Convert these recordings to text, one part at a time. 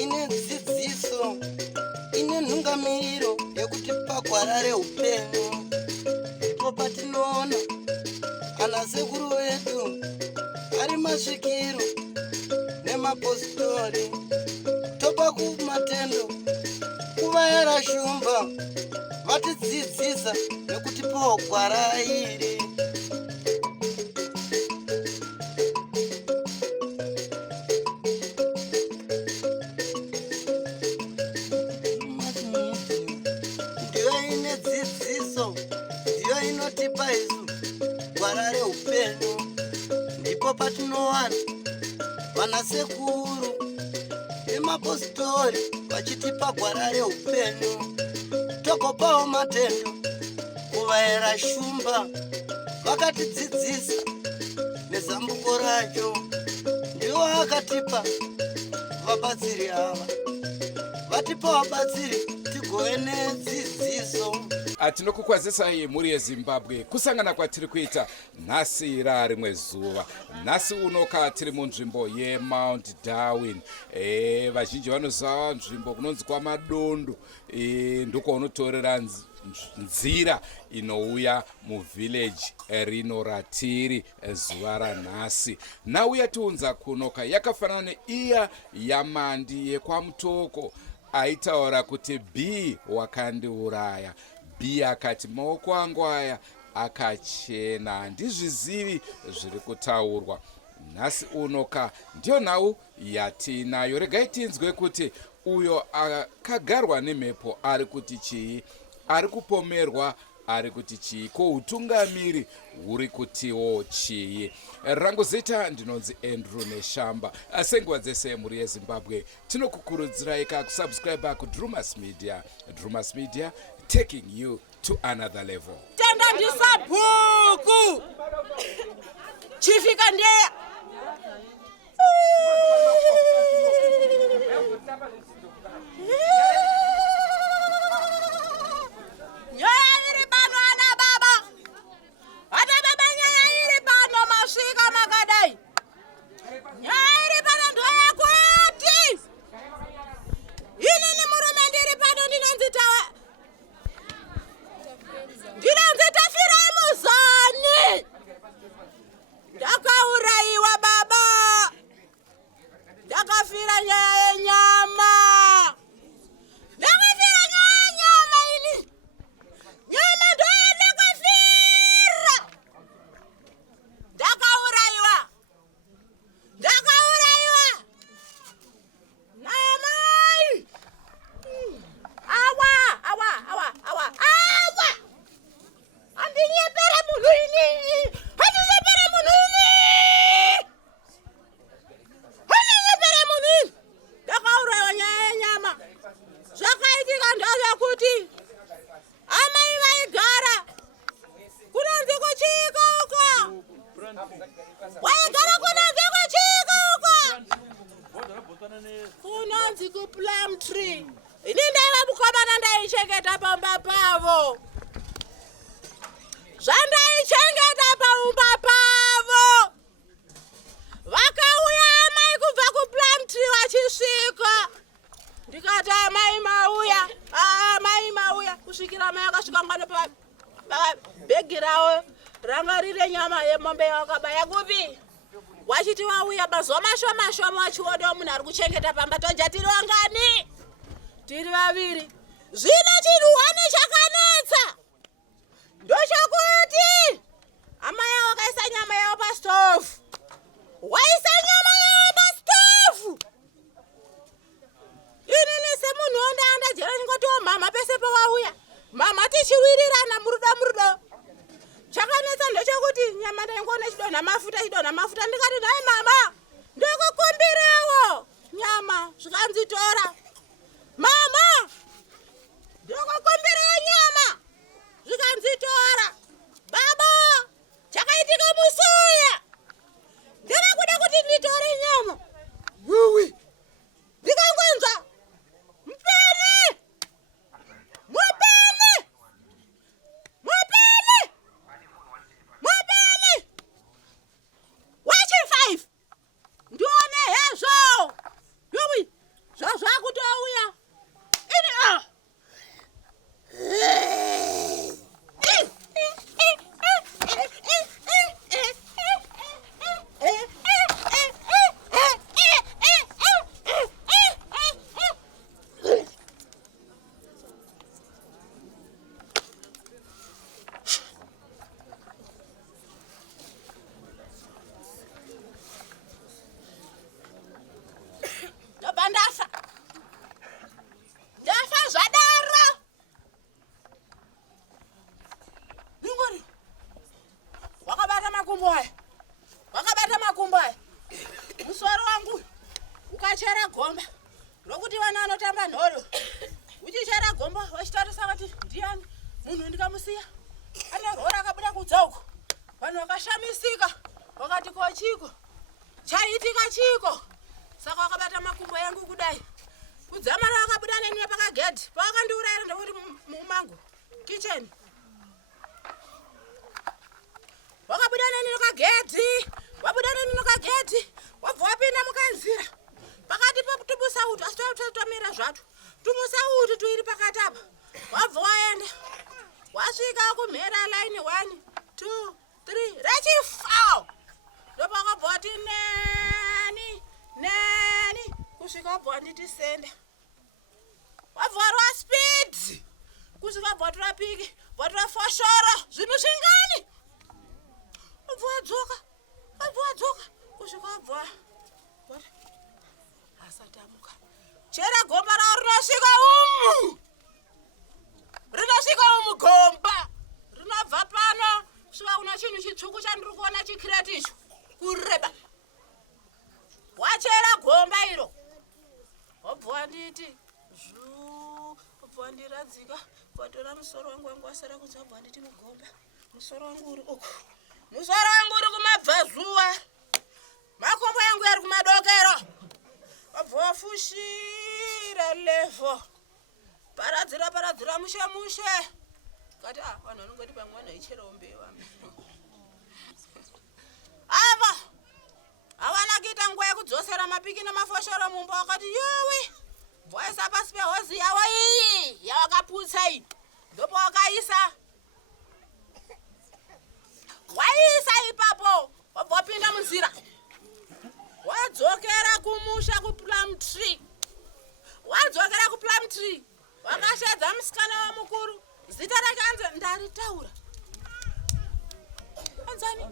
ine dzidziso ine nhungamiriro yekutipa gwara reupenyu. Ndipo patinoona ana sekuru vedu ari masvikiro nemapositori, topa kumatendo kuvayera shumba vatidzidzisa nekutipawo gwara iri. Ndiyo inotipa isu gwara reupenyu. Ndipo patinowana vanasekuru nemapositori vachitipa gwara reupenyu, togopawo matendo kuvayera shumba vakatidzidzisa nezambuko racho. Ndiwo akatipa vabatsiri ava, vatipa vabatsiri tigove nedzidziso. Tinokukwazisai mhuri yeZimbabwe kusangana kwatiri kuita nhasi rarimwe zuva. Nhasi unoka tiri munzvimbo yeMount Darwin. Vazhinji vanoziva nzvimbo kunonzi kwaMadondo, ndiko unotorera nzira inouya muvillage rino ratiri zuva ranhasi. Nhau yatiunza kunoka yakafanana neiya yaMandi yekwamutoko aitaura kuti B wakandiuraya. B akati maoko angu aya akachena, handizvizivi zviri kutaurwa. Nhasi unoka ndiyo nhau yatinayo. Regai tinzwe kuti uyo akagarwa nemhepo ari kuti chii, ari kupomerwa ari kuti chii, ko utungamiri huri kutiwo chii. Rangu zita ndinonzi Andrew Neshamba. Senguva dzese mhuri yeZimbabwe tinokukurudzirai kusubscribe kuDrumas Media. Drumas Media, taking you to another level. Tenda ndisabhuku chifika ndeya nyaya iri pano ana baba, ana baba, nyaya iri pano masvika makadai. Nyaya iri pano ndoyakuti inini murume ndiri pano ndinonzi Tafirai Muzani. Ndakaurayiwa baba, ndakafira nyaya yenyama, ndakafira nyaya yenyama. Ini nyama ndoyo ndakafira, ndakaurayiwa naye mai. Awa andinyepere munhu ini, ndakaurayiwa nyaya yenyama. Zvakaitika ndazvakuti amai vaigara kunonzi kuchika uko, waigara kunonzi kuchika uko, kunonzi kuPlum Tree. Ini ndaiva mukomana ndaichengeta pamba pavo, zvandaichengeta paumba pavo. Vakauya amai kubva kuPlum Tree vachisvika, ndikati amai mauya, kusvikira amai akasvika ngano pabhegi ravo ranga rine nyama yemombe yavakabaya kupi. Wachiti vauya mazuva mashoma vachionawo munhu ari kuchengeta pamba, toja tiri wangani? Tiri vaviri. Zvino chiruhwani chakanetsa ndochokuti amai avo akaisa nyama yavo pasitofu. Waisa nyama yavo pasitofu, inini semunhu ondandajera ndingotiwo mama pese pawauya, mama tichiwirirana murudo. Chakanetsa ndochokuti nyama ndaingoona chidonha mafuta, ndikati naye mama ndokukumbirawo nyama, zvikanzitora mama ndokukumbirawo nyama, zvikanzitora baba. Chakaitika musoya, ndava kuda kuti nditore nyama. Ndikangonzwa mupeni, makumbo aya wakabata makumbo aya musoro wangu ukachera gomba rokuti vana vanotamba nhoro uchichera gomba vachitarisa vati ndiani munhu ndikamusiya ane rhora akabuda kudzauko vanhu vakashamisika vakati kochiko chaitika chiko saka wakabata makumbo yangu kudai kudzamara wakabuda nenine pakagedhi pavakandiurayira ndekuti mumangu kicheni wakabuda nenine kagedhi wabuda nenine kagedhi wabva wapinda mukanzira pakati petumusauti asi tomira zvato tumusauti tuiri pakati apa wabva waenda wasvika kumhera line 1 2 3 rechifao ndopa wakabva wati neni kusvika wabva wanditi senda wabva warwa speed kusvika wabva watora piki watora foshoro zvinhu zvingani wabva wadzoka kusvika wabva asatamuka chera gomba rao rinosvika umu gomba rinobva pano sviva kuna chinhu chitsvuku chandiri kuona chikireti icho kureba wachera gomba iro wabva wanditi wabva wandiradzika watora musoro wangu wasara kuti wabva wanditi mugomba musoro wangu uri uku musoro wangu uri kumabvazuva makombo yangu yari kumadokero wabva wafushira levo paradzira mushe kati vanhu vanongoti pamwe vanhu vaicherawo mbeva ava havana kuita nguva yekudzosera mapiki nemafoshoro mumba wakati yowe bwaisa pasi pehozi yavo iyi yavakaputsa iyi ndopo wakaisa waisa ipapo wabva wapinda munzira wadzokera kumusha kuplum tree wakashedza musikana wamukuru zita rake anzi ndaritaura anzani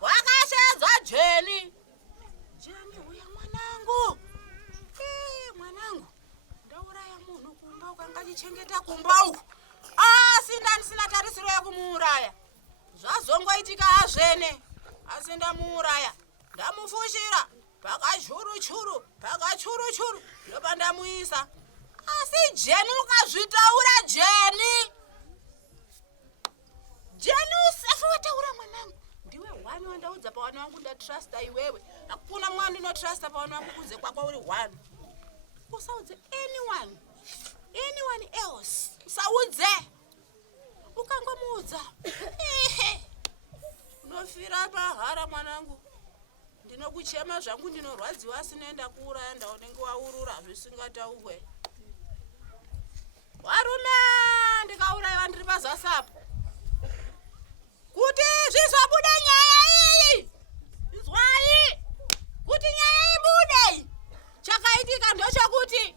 wakashedza jeni uya mwanangu ndauraya munhu kumba ukanga chichengeta kumba uku asi ndandisina tarisiro yekumuuraya zvazongoitika hazvene asi ndamuuraya ndamufushira pakachuru-churu ndopa ndamuisa asi jeni ukazvitaura jeni usafi wataura mwanangu ndiwe wani wandaudza pavana vangu ndatrusta iwewe hakuna mwana ndinotrasta pavana vangu kunze kwakwa uri wani usaudze anyone else usaudze ukangomuudza unofira pahara mwanangu ndinokuchema zvangu ndinorwadziwa asinoenda kuuraya ndaunenge waurura zvisingataurwe varume ndikaurayiwa ndiri pazasapo kuti zvizobuda nyaya iyi izwai kuti nyaya ibude chakaitika ndochokuti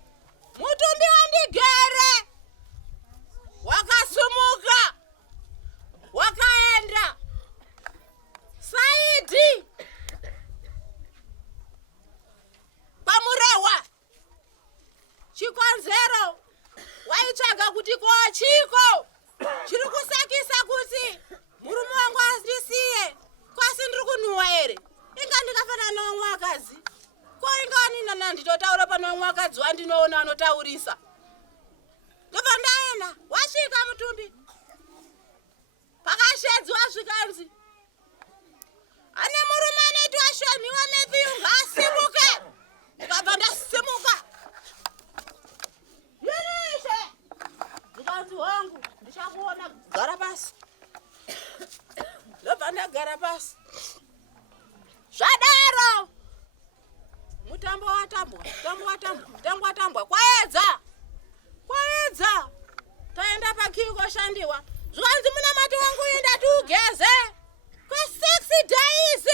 mutumbi wandigere wakasumuka wakaenda saidi pamurehwa chikonzero waitsvaga kuti kochiko chiri kusakisa kuti murume wangu asisiye kwasi ndiri kunhuhwa here inga ndikafanana nevamwe vakadzi ko ingawaninana nditotaura pano vamwe vakadzi wandinoona anotaurisa ndobva ndaenda wasvika mutumbi pakashedziwa zvikanzi ane murume anoitwa shonhiwa Matthew ngaasimuke ndikabva ndasimuka yirishe ndikanzi hongu ndichakuona gara pasi ndobva ndagara pasi zvadaro mutambo watambwa kwaedza taenda pakii koshandiwa zvikanzi munamati wangu enda tiugeze kwe6 days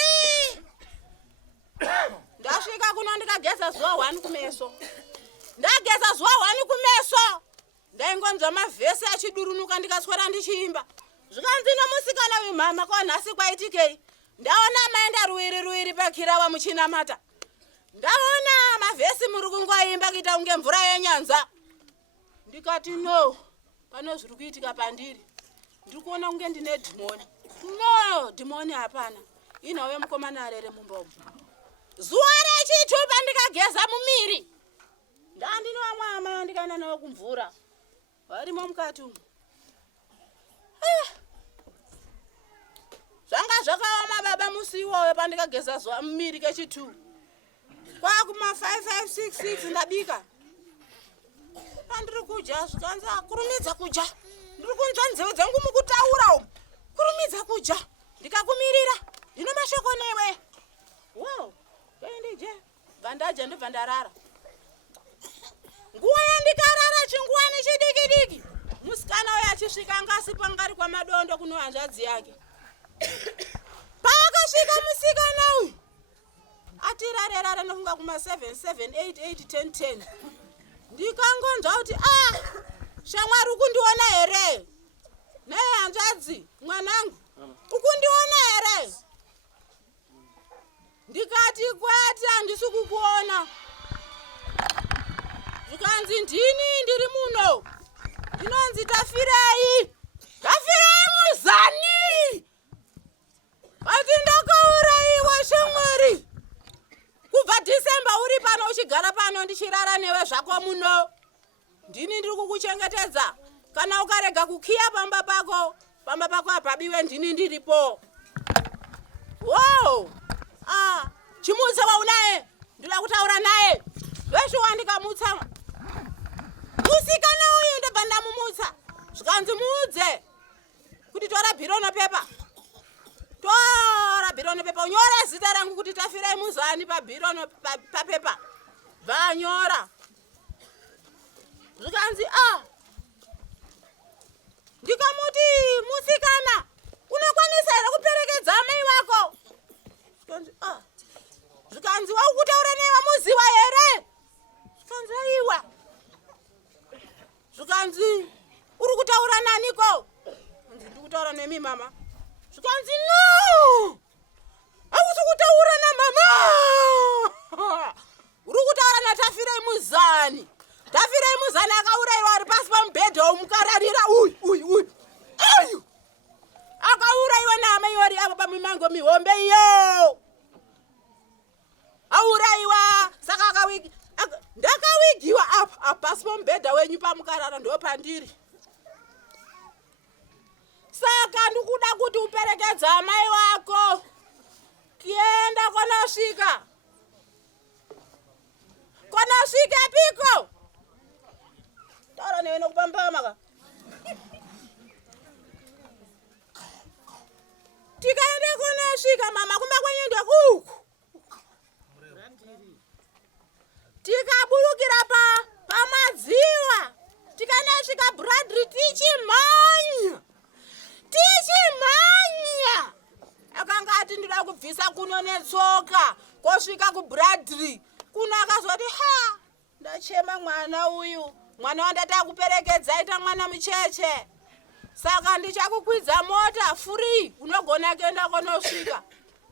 ndasvika kuno ndikageza zuva 1 kumeso ndageza zuva 1 kumeso ndaingonzwa mavhesi achidurunuka ndikaswera ndichiimba zvikanzi nomusikana wemhama kwanhasi kwaitikei ndaona maenda ruwiri pakirawa muchinamata. Ndaona mavhesi muri kungoimba kuita unge mvura yenyanza. Ndikati no, pano zviri kuitika pandiri. Ndiri kuona unge ndine dhimoni. No, dhimoni hapana. Inauye mukomana arere mumbomo. Zuva rechitu pandikageza mumiri. Ndandinoamwa amai ndikaenda nawo kumvura. Varimo mukati umu. Zvanga zvakaoma baba musi iwowe pandikageza zuva mumiri kechitu. Kwakuma 5566 ndabika. Pandiri kudya zvikanzi kurumidza kudya. Ndiri kunzwa nzeve dzangu mukutaura umu. Kurumidza kudya. Ndikakumirira. Ndine mashoko newe. Wow. Ndije. Vandaja ndibva ndarara. Nguva yandikarara chinguwani chidiki-diki. Musikana uyo achisvika ngasi pangari kwamadondo kuno hanzvadzi yake. Paakasvika musikana uyu. Atirarerara nofunga kuma 7, 7, 8, 8, 10, 10. Ndikangonzwa kuti shamwari ukundiona here? Naye hanzvadzi mwanangu. Ukundiona here? Ndikati kwati handisi kukuona. Zvikanzi ndini ndiri muno. Ndinonzi Tafirai. Tafirai muzani. Ati ndakauraiwa shamwari. Kubva Dhisemba uri pano uchigara pano ndichirara newe zvako muno. Ndini ndiri kukuchengetedza. Kana ukarega kukiya pamba pako hapabiwe ndini ndiripo. Wow! Chimudze waunaye. Ndinoda kutaura naye. Vesho wandikamutsa. Musikana uyu ndabva ndamumutsa. Zvikanzi muudze kuti tora bhiro nepepa. Tora bhiro nepepa. Unyore zita rangu kuti Tafirai muzani pabhiro papepa. Vanyora. Zvikanzi ndikamuti musikana unokwanisa here kuperekedza amai vako? Zvikanzi waukutaura newe muziva here? Zvikanzi aiwa. Zvikanzi uri kutaura naniko? Ndiri kutaura nemi mama. Zvikanzi no! Hausi kutaura namama! Uri kutaura naTafirai muzani. Tafirai muzani akauraiwa ari pasi pamubhedha womukararira uyu. Ayu! Akauraiwa naamai vari apa pamimango mihombe iyo. Auraiwa saka ndakawigiwa apa pasi pamubhedha wenyu pamukarara ndo pandiri. Saka ndikuda kuti uperekedza amai vako. Kienda kwanosvika. Kwanosvika piko? Taura newe nokupambama ka. Tikaende kunosvika mama kumba kwenyu ndokuku. Tikaburukira pamadziva. Tikanosvika Bradley tichimhanya. Akanga ati ndinoda kubvisa kuno netsoka. Kosvika kuBradley. Kuno akazoti ndachema mwana uyu. Mwana wandata kuperekedza aita mwana mucheche. Saka ndichakukwidza mota free unogona kuenda kunosvika.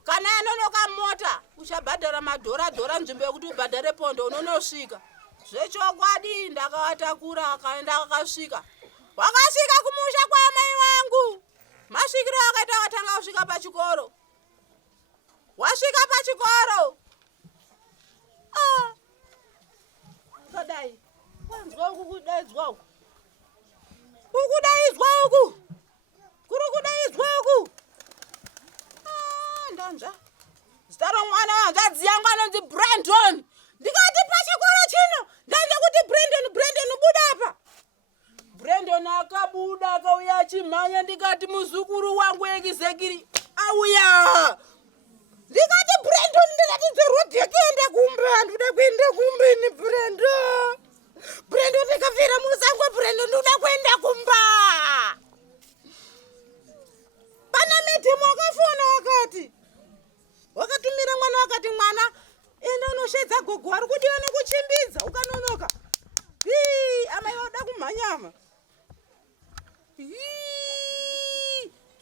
Kana anonoka mota uchabhadhara madhora nzvimbo yekuti ubhadhare pondo unonosvika. Zvechokwadi ndakawatakura akaenda akasvika. Wakasvika kumusha kwaamai vangu. Masvikiro akaita watanga kusvika pachikoro. Wasvika pachikoro. Kadai. Wanzwa kukudaidzwa uku. Kukudaidzwa uku. Kuri kudaidzwa uku. Ndanzva. Zita romwana wanzvadzi yangu anonzi Brandon. Ndikati pachikoro chino ndanzva kuti Brandon buda apa. Brandon akabuda akauya achimhanya ndikati muzukuru wangu Ekizekiri auya. Ndikati Brandon ndingatidze rodhi yekuenda kumba. Ndoda kuenda kumba ni Brandon. Brandon ndikafira musango. Brandon ndoda kuenda kumba. Pana medhemo akafona wakati. Wakatumira mwana wakati mwana enda unoshedza gogo wari kudiwa nekuchimbidza ukanonoka. Amai vada kumhanyama.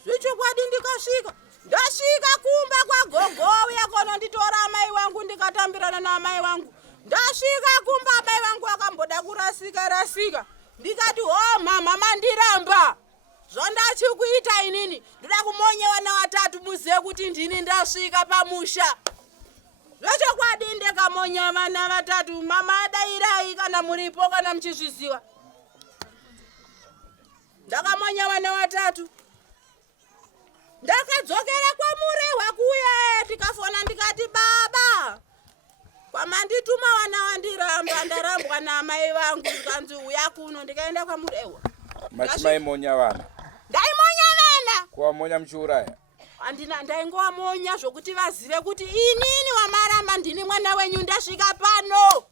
Zvechokwadi ndikasvika. Ndasvika kumba amai vangu. Ndasvika kumba amai vangu akamboda kurasika. Ndikati mama mandiramba. Zvandachikuita inini. Ndoda kumonya vana vatatu muzive kuti ndini ndasvika pamusha. Zvechokwadi ndikamonya vana vatatu. Mama adairai kana muripo kana muchizviziva. Ndakamonya vana vatatu. Ndakadzokera kwamurehwa kuya tikafona ndikati baba. Kwamandituma vana vandiramba ndarambwa namai vangu ndikanzi uya kuno ndikaenda kwamurehwa. Machimaimonya vana. Ndaimonya vana. Kuvamonya muchiuraya. Andina ndaingovamonya zvokuti vazive kuti inini wamaramba ndini mwana wenyu ndasvika pano.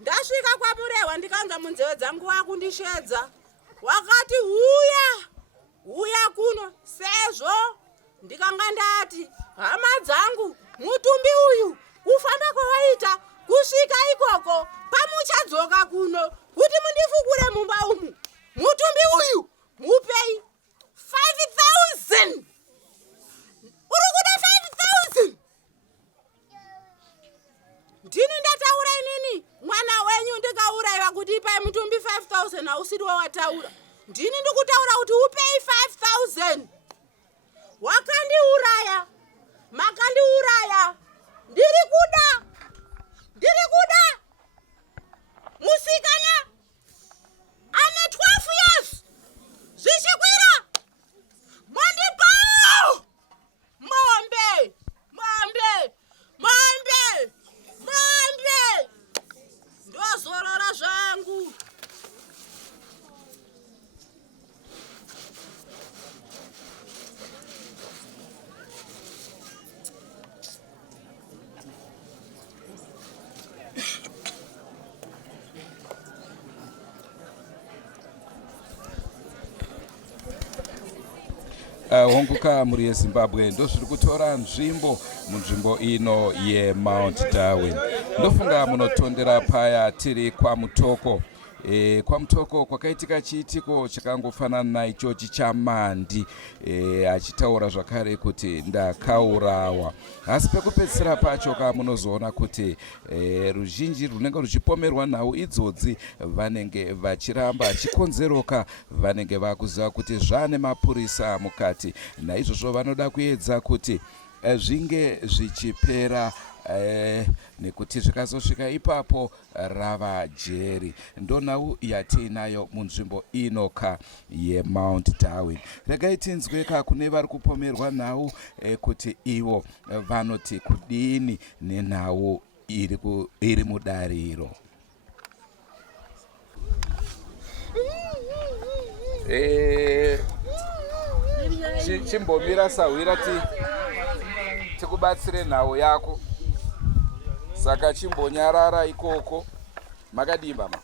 Ndasvika kwamurehwa ndikanza munzeve dzangu wakundishedza. Wakati uya kuno sezvo ndikanga ndati hama dzangu mutumbi uyu kufamba kwawaita kusvika ikoko pamuchadzoka kuno kuti mundifukure mumba umu. Mutumbi uyu mupei 5,000. Uri kuda 5,000? Ndini ndataura inini mwana wenyu ndikauraiwa kuti ipai mutumbi 5,000 hausiri wawataura. Ndini ndikutaura kuti upei 5,000. Wakandiuraya. Makandiuraya. Ndiri kuda. Musikana ane 12 years. Zvichikwira. Mwandipao. Mombe. Ndozorora zvangu. Honguka muri yeZimbabwe ndozviri kutora nzvimbo munzvimbo ino yeMount Darwin. Ndofunga munotondera paya tiri kwaMutoko. KwaMutoko kwakaitika chiitiko chakangofanana naichochi chaMandi, achitaura zvakare kuti ndakaurawa. Asi pekupedzisira pacho munozoona kuti ruzhinji runenge ruchipomerwa nhau idzodzi vanenge vachiramba chikonzeroka, vanenge vakuziva kuti zvane mapurisa mukati. Naizvozvo vanoda kuedza kuti zvinge zvichipera nekuti zvikazosvika ipapo rava jeri. Ndonhau yatiinayo munzvimbo inoka yeMount Darwin. Regai tinzweka kune vari kupomerwa nhau kuti ivo vanoti kudini nenhau iri mudariro. Chimbomira sahwira tikubatsire nhau yako. Saka chimbonyarara ikoko. Makadimba ma?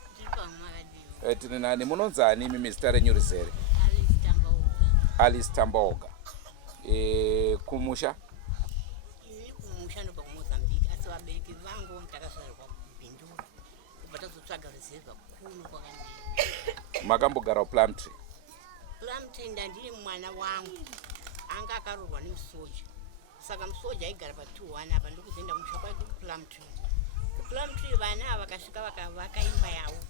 Tiri nani munonzani mimi zita renyu rizere? Alice Tamboga. Kumusha? Kumusha ndo paMozambique. Asi vabereki vangu ndakazvarwa kuBindura. Kubatazotsvaga ruzivo kuno kwakandii. Makambogara Plumtree? Plumtree ndandiri mwana wangu anga akarorwa nemusoja. Saka musoja aigara pa2-1 apa ndikuzoenda musha kwake kuPlumtree. kuPlumtree vana ava vakasvika vakavaka imba yavo.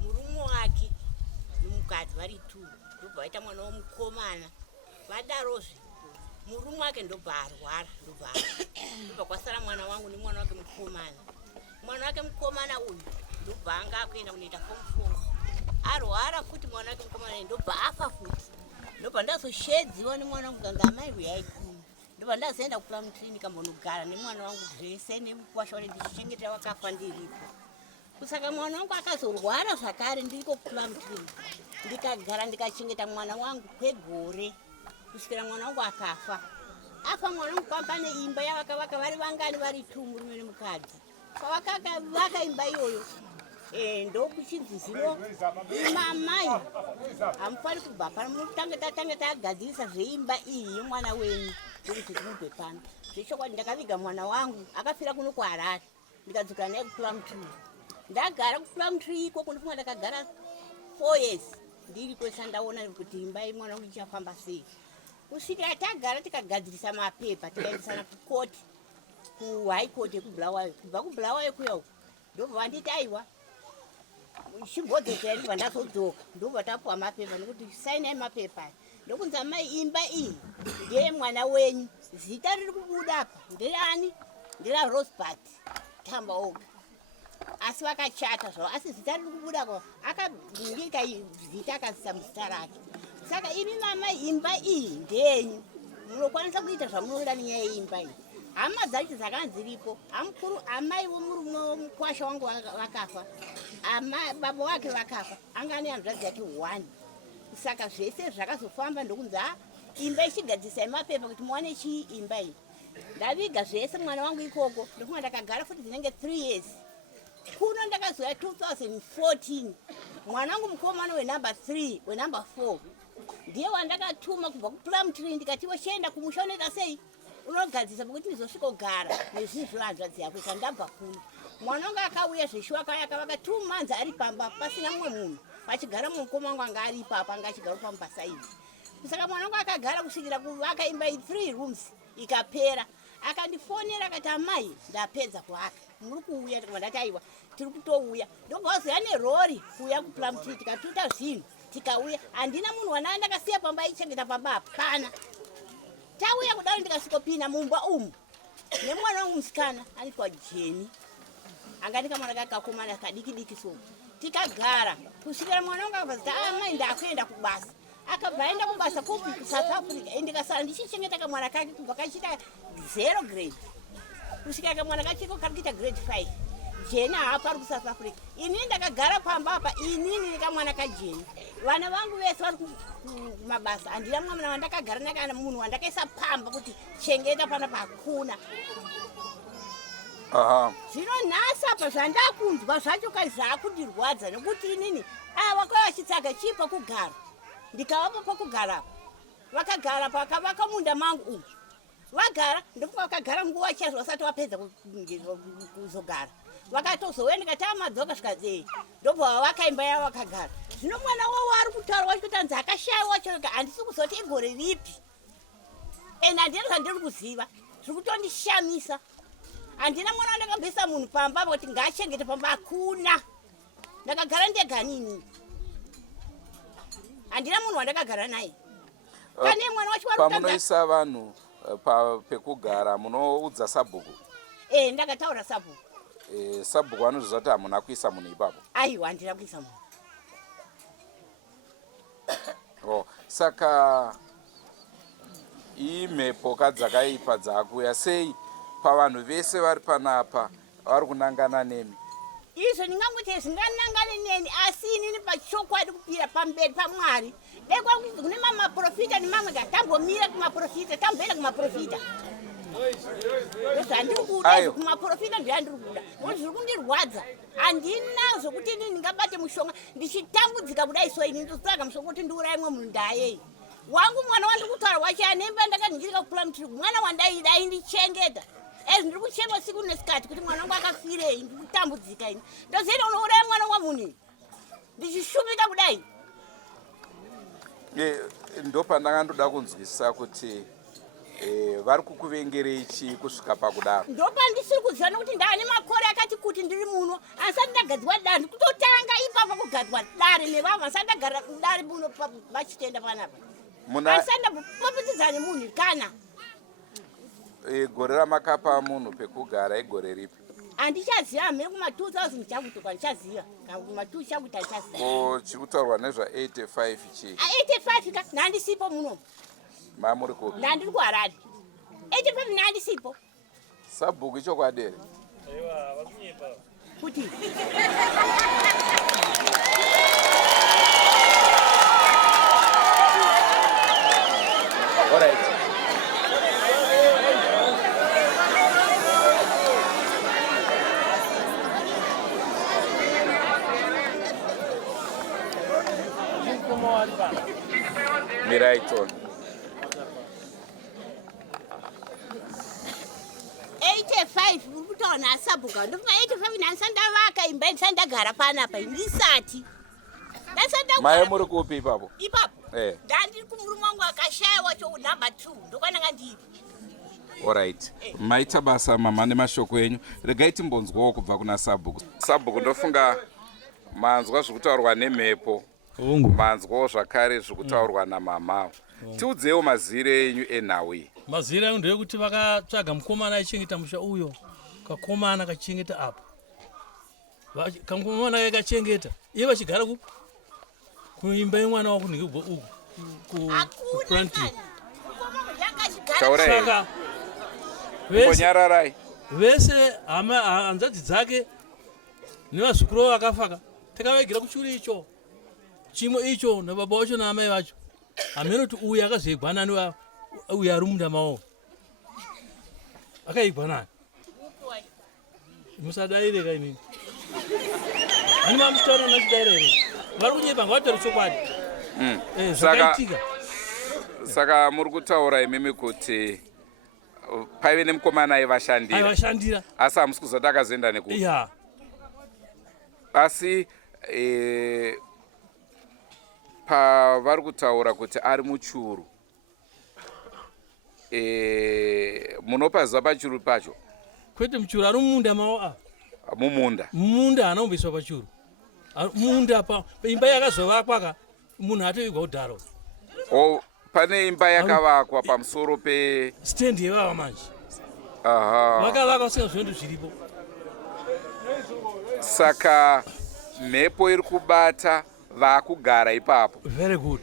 Murume wake nomukadzi vari 2 ndobva vaita mwana womukomana. Vadarozve murume wake ndobva arwara ndobva kwasara mwana wangu nemwana wake mukomana. Mwana wake mukomana uyu ndobva anga akuenda kunoita form 4. Arwara futi mwana wake mukomana ndobva afa futi. Ndobva ndazoshedziwa nemwana wangu ganga amai uyai kuno. Ndobva ndazoenda kuPlumtree ndikambonogara nemwana wangu zvese nemukwasha ndichichengetera wakafa ndiripo. Kusaka mwana wangu akazorwara zvakare ndiriko kuPlumtree. Ndikagara ndikachengeta mwana wangu kwegore kusvikira mwana wangu akafa. Afa mwana wangu kwamba neimba yavakavaka vari vangani vari 2 murume nemukadzi. Pavakavaka imba iyoyo ndokuchinzi zino imamai hamufani kubva pano mutange tagadzirisa zveimba iyi yemwana wenyu ndokuti timubve pano. Zvechokwadi ndakaviga mwana wangu akafira kuno kuHarare ndikadzokera naye kuPlumtree. Ndagara kuPlumtree ikoko ndofuna ndakagara 4 years ndiri kwesa ndaona kuti imba yemwana wangu ichafamba sei. Kusvikira tagara tikagadzirisa mapepa tikaendesana kukoti kuhigh court yekubulawayo kubva kubulawayo kuya ndobva vanditi aiwa chimbodzodzai ndibva ndazodzoka ndobva tapuwa mapepa nekuti sainai mapepa aya ndokunzi amai imba iyi ndeyemwana wenyu zita riri kubuda apa nderani nderaRosebud Tamba oga asi vakachata zvavo asi zita riri kubuda ko akabingika zita akazisa muzita rake saka imi mama imba iyi ndenyu munokwanisa kuita zvamunoda nenyaya yeimba iyi hama dzacho dzakanziripo amukuru amai womurume womukwasha wangu vakafa baba wake vakafa anga ane hanzvadzi yake 1 saka zvese zvakazofamba ndokunzi imba ichigadzisai mapepa kuti muwane chii imba iyi ndaviga zvese mwana wangu ikoko ndokunga ndakagara futi dzinenge 3 years kuno ndakazoya 2014 mwana wangu mukomana wenumber 3 wenumber 4 ndiye wandakatuma kubva kuPlumtree ndikatiwo chienda kumushonera sei unogadzisa kuti ndizosvika kugara nezvinhu zvehanzvadzi yako kandabva kuno mwana wangu akauya zveshuwa kayakavaka 2 months ari pamba pasina mumwe munhu pachigara mukoma wangu anga ari ipapa anga achigara pamba saidi saka mwana wangu akagara kusvikira kuvaka imba 3 rooms ikapera akandifonera akati amai ndapedza kuvaka muri kuuya ndati aiwa tiri kutouya ndobvazoya nerori kuuya kuPlumtree tikatuta zvinhu tikauya handina munhu wana ndakasiya pamba aichengeta pamba hapana tauya kudaro ndikasvikopinda mumba umu nemwana wangu musikana anitwa Jeni anga ndikamwana kakakomana kadiki so tikagara kusvikira mwana wangu akabva amai ndakuenda kubasa akabva aenda kubasa kuSouth Africa ndikasara ndichichengeta kamwana kake kubva kachita 0 grade kusvika kamwana kachiko kari kuita grade 5 Jeni haapa ari kuSouth Africa inini ndakagara pamba apa inini nekamwana kaJeni vana vangu vese vari kumabasa handina mwamuna wandakagara nakana munhu wandakaisa pamba kuti chengeta panapa hakuna zvino nhasi apa zvandakunzwa zvacho kai zvakundirwadza nekuti inini ava kwai vachitsvaga chii pakugara ndikavapa pakugara apa vakagara pakavaka munda mangu umu vagara ndofunga vakagara nguva chazvo vasati vapedza kuzogara vakatozouya ndikati amadzoka svikadzei ndobva vavaka imba yavo vakagara zvino mwana wavo ari kutaura wachitotanzi akashayiwa choga handisi kuzoti igore ripi ende handina zvandiri kuziva zviri kutondishamisa handina mwana wandakambisa munhu pamba kuti ngaachengete pamba hakuna ndakagara ndeganini handina munhu wandakagara naye pane mwana wacho pamunoisa vanhu pekugara munoudza sabhuku ndakataura sabhuku sabhuku anozviziva kuti hamuna kuisa munhu ipapo aiwa handina kuisa munhu saka imhepo dzakaipa dzakuya sei pavanhu vese vari panapa vari kunangana nemi izvo ndingangoti zvinganangane neni asi inini pachokwadi kupira pamberi paMwari dekwangu kune mamaprofita nemamwe gatambomira kumaprofita tamboenda kumaprofita zvandiri kuda kumaprofita ndiyandiri kuda nokuti zviri kundirwadza handina zvokuti inini ndingabate mushonga ndichitambudzika kudai so ini ndotsvaga mushonga kuti ndiuraye mwe munhu ndayei wangu mwana wandiri kutaura wacho anemba ndakaningirika kuPlumtree mwana wandaidai ndichengeta ndiri kuchema siku nesikati kuti mwana wangu akafirei ndiri kutambudzika ini ndozoita unouraya mwana wamunhu ndichishumika kudai ndopandakandoda kunzwisisa kuti vari kukuvengerei chii kusvika pakudaro ndopandisiri kuziva nokuti ndaane makore akati kuti ndiri muno asati ndagadzwa dare kutotanga ipapa kugadzwa dare nevamwe asati ndagarira kudare muno vachitenda panapa asati ndambopapitidzana nemunhu kana gore ramakapa munhu pekugara igore ripi handichaziva mhiri kuma2000 chakutoka ndichaziva kuma2 chakuita ndichaziva chiri kutaurwa nezva85 chii 85 ka nhandisipo muno mamuri kupi ndandiri kuHarare 85 nhandisipo sabhuku ichokwadi here kuti alright miraito 85 uri kutaura nasabhuka ndofunga 85 ndandisati ndavaka imba ndisati ndagara panapa ndisati maye muri kupi ipapo ipapo ndandiri kumurume wangu akashayiwa cho number 2 ndokwananga ndiri Alright. Maita basa mama nemashoko enyu. Regai timbonzwawo kubva kuna Sabhuku. Sabhuku ndofunga manzwa zvekutaurwa nemhepo. Manzwawo zvakare zvekutaurwa namama. Tiudzewo mazire enyu enhau iyi. Mazire enyu ndeyekuti vakatsvaga mukomana aichengeta musha uyo. Kakomana kachengeta apo. Kakomana kakachengeta. Iye vachigara kuimba yemwana wako kunenge uku. Kuplanting. Saka vese hanzvadzi dzake nevazukuru vavo vakafaka takavaigira kuchuri icho chimwe icho nababa vacho naamai vacho hamene kuti uyu akazoigwanani uyu ari munda mavo akaigwanani musadaireka inini hani mamutaura nachidairere vari kunyepa ngavatori chokwadi zvakaitika. Saka muri kutaura imimi kuti paive nemukomana aivashandira asi hamusi kuzoti akazoenda nekuti asi pavari kutaura kuti ari muchuru munopa ziva pachuru pacho kwete muchuru ari mumunda mavo mumunda haana kumboiswa pachuru munda imba yakazovakwa munhu atovigwa kudhara pane imba yakavakwa pamusoro pe stand yevava manje vakavakwa vasinga zvinhu zviripo saka mhepo iri kubata vakugara ipapo. Very good.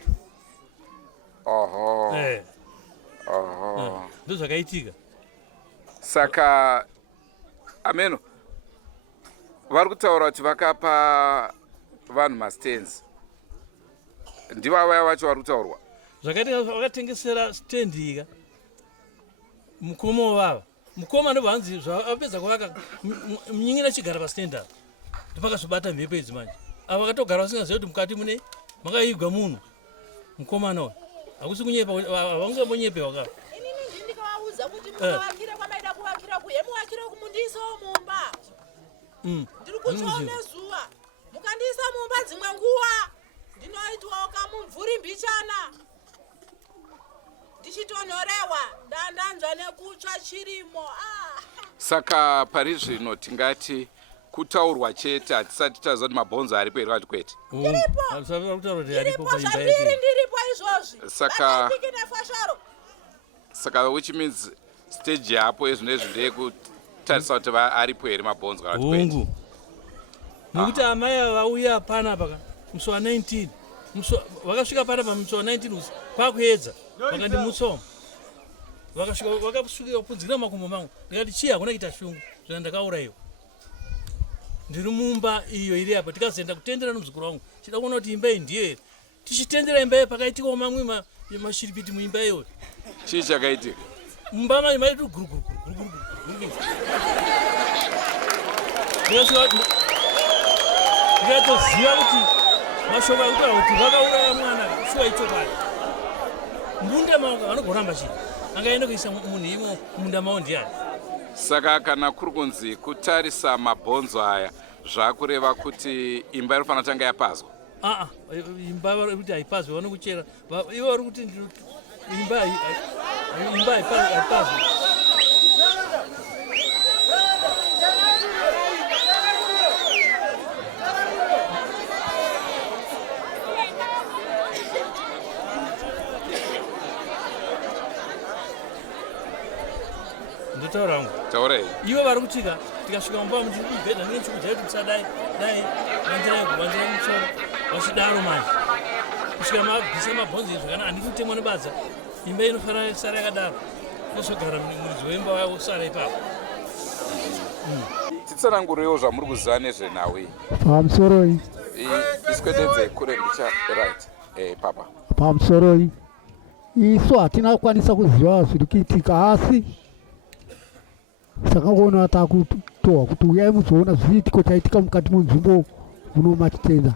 Ndozvakaitika. Saka ameno vari kutaura kuti vakapa vanhu mastands ndivo vaya vacho vari kutaurwa zvakaitika vakatengesera stendi ika mukoma wavava mukoma ndobva hanzi zvapedza kuvaka munyingira chigara pastendi apa ndopakazobata mhepo idzi manje ava vakatogara vasingaziva kuti mukati mune makaigwa munhu mukomana uyu hakusi kunyepa havangambonyepewa kava inini ndikavaudza kuti mukavakire kwamaida kuvakira kuye muvakire kumundiisawo mumba ndiri kutyawo nezuva mukandiisa mumba dzimwe nguva ndinoitwawo kamumvuri mbichana ndichitonhorewa ndandanzwa nekutsva chirimo. Saka pari zvino tingati kutaurwa chete hatisati taziva kuti mabhonzo aripo here kati kwete ndiripo zvandiri izvozvi saka which means stage yapo ezvinezvi ndeyekutarisa kuti aripo here mabhonzo kana kuti kwete nokuti amai vauya pana paka musi wa 19 vakasvika pana pamusi wa 19 usi kwakuedza vakandimutsoma vakasvika kupunzira makumbo mangu ndikati chii hakuna kuita shungu zvina ndakaurayiwa ndiri mumba iyo iri apa tikazoenda kutendera nomuzukuru wangu chida kuona kuti imba iyi ndiyo here tichitendera imba iyo pakaitikawo mamwe mashiripiti muimba iyo chii chakaitika mumba mai maiti guruguru ndikatoziva kuti mashoko akutaura kuti vakauraya mwana shuwa ichokani munda mavo vanogoramba chii angaenda kuisa munhu imo munda mavo ndiani. Saka kana kuri kunzi kutarisa mabhonzo aya zvakureva kuti imba inofanira kutanga yapazwa imba vari kuti haipazwi vane kuchera ivo vari kuti imba haipazwi ndotaurangu taurei ivo vari kutika tikasvika mumba mundibhedha ndine chokudya kuti tisadai vandirai mutsoro vachidaro manje kusvika mabvisa mabhonzo izvo kana handii kutemwa nebadza imba inofanira sara yakadaro tozogara muridzi weimba wavo sara ipapo. titsanangureiwo zvamuri kuziva nezvenhau iyi pamusoro iyi iswededze kure ndicha right papa pamusoro iyi isu hatina kukwanisa kuziva zviri kuitika asi saka kuona takutohwa kuti uyai muzoona zviitiko chaitika mukati munzvimbo muno matitenda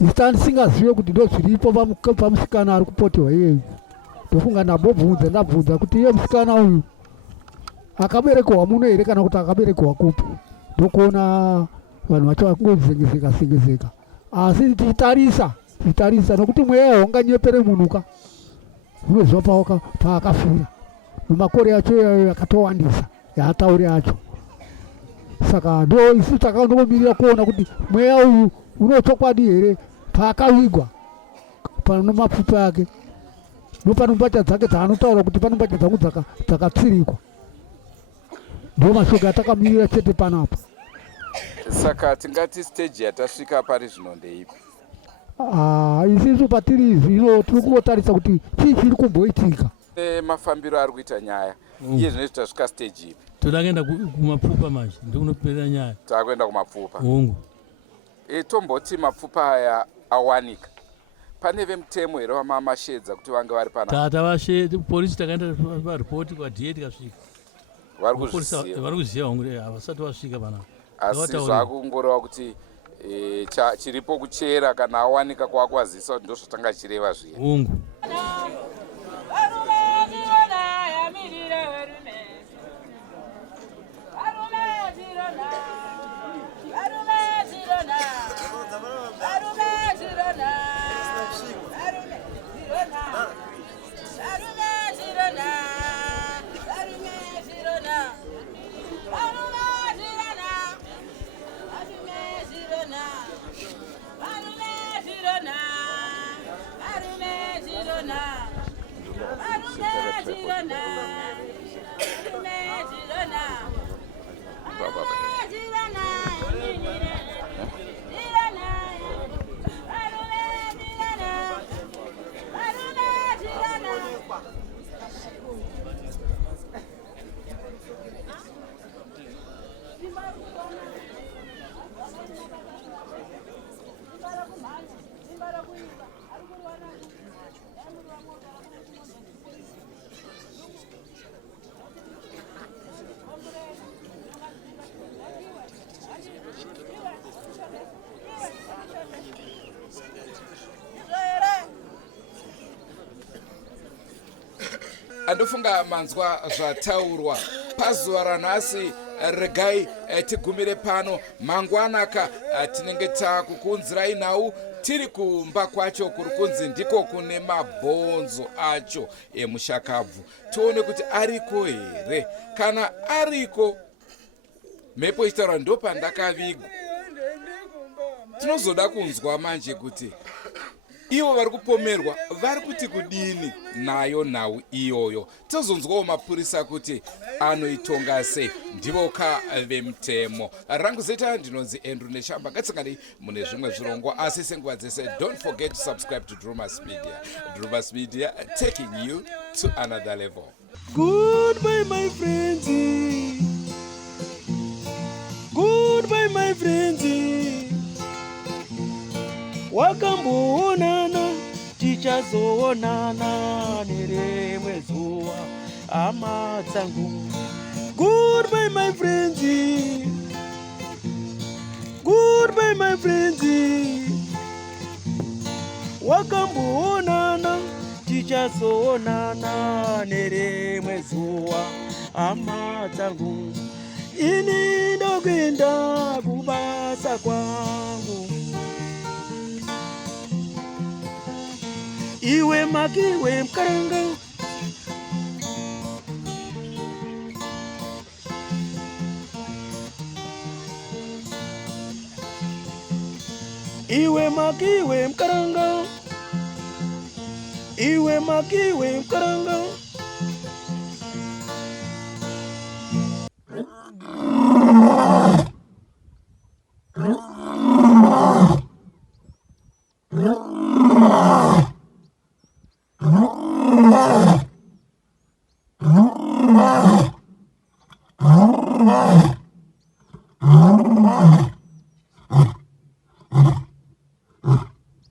isi ndisingazive kuti ndo zviripo pamusikana ari kupotewa iyeyu ndofunga ndambobvunza ndabvunza kuti iye musikana uyu akaberekerwa muno here kana kuti akaberekerwa kupi ndokuona vanhu vacho vakungozengezeka asi tichitarisa nokuti mweya haunganyepere munhuka unoziva paakafira nemakore acho akatowandisa yaatauri acho. Saka ndo isu takaondomirira kuona kuti mweya uyu unochokwadi here paakavigwa pano mapfupa ake nopano mbacha dzake dzaanotaura kuti pano mbacha dzangu dzakatsirikwa. Ndo mashoko atakamirira chete panapa. Saka tingati stage yatasvika pari zvino ndeipi? Isisu patiri zvino tiri kungotarisa kuti chii chiri kumboitika. Mafambiro ari kuita nyaya iye zvino tasvika stage ipi? Toda kuenda kumapfupa manje ndikunoperera nyaya. Takuenda kumapfupa. Hongu. Tomboti mapfupa aya awanika. Pane vemutemo here vamamashedza kuti vange vari pana? Tata vashe polisi takaenda paripoti kwaDA tikasvika. Vari kuzviziva? Vari kuziva hongu havasati vasvika pana. Asi zvakungoreva kuti chiripo kuchera kana awanika kwakwazisa kuti ndozvatanga chireva zviya. Hongu. Andofunga manzwa zvataurwa pazuva ranhasi. Regai tigumire pano mangwanaka tinenge takukunzirai nhau tiri kumba kwacho kuri kunzi ndiko kune mabhonzo acho emushakabvu. Tione kuti ariko here. Kana ariko mhepo ichitaura ndo pandakavigwa. Tinozoda kunzwa manje kuti ivo vari kupomerwa vari kuti kudini nayo nhau iyoyo. Tozonzwawo mapurisa kuti anoitonga sei. Ndivoka vemutemo. Rangu zita ndinonzi Andrew Neshamba. Ngatsinganei mune zvimwe zvirongwa asi senguva dzese don't forget to subscribe to Drumas Media. Drumas Media taking you to another level. Goodbye my friends. Goodbye my friends. Wakamboonana tichazoonana nerimwe zuva hama dzangu. Goodbye my friends. Goodbye my friends. Wakamboonana tichazoonana nerimwe zuva hama dzangu. Ini ndokuenda kubasa kwangu. Iwe maki iwe mkaranga. Iwe maki iwe mkaranga. Iwe maki iwe mkaranga.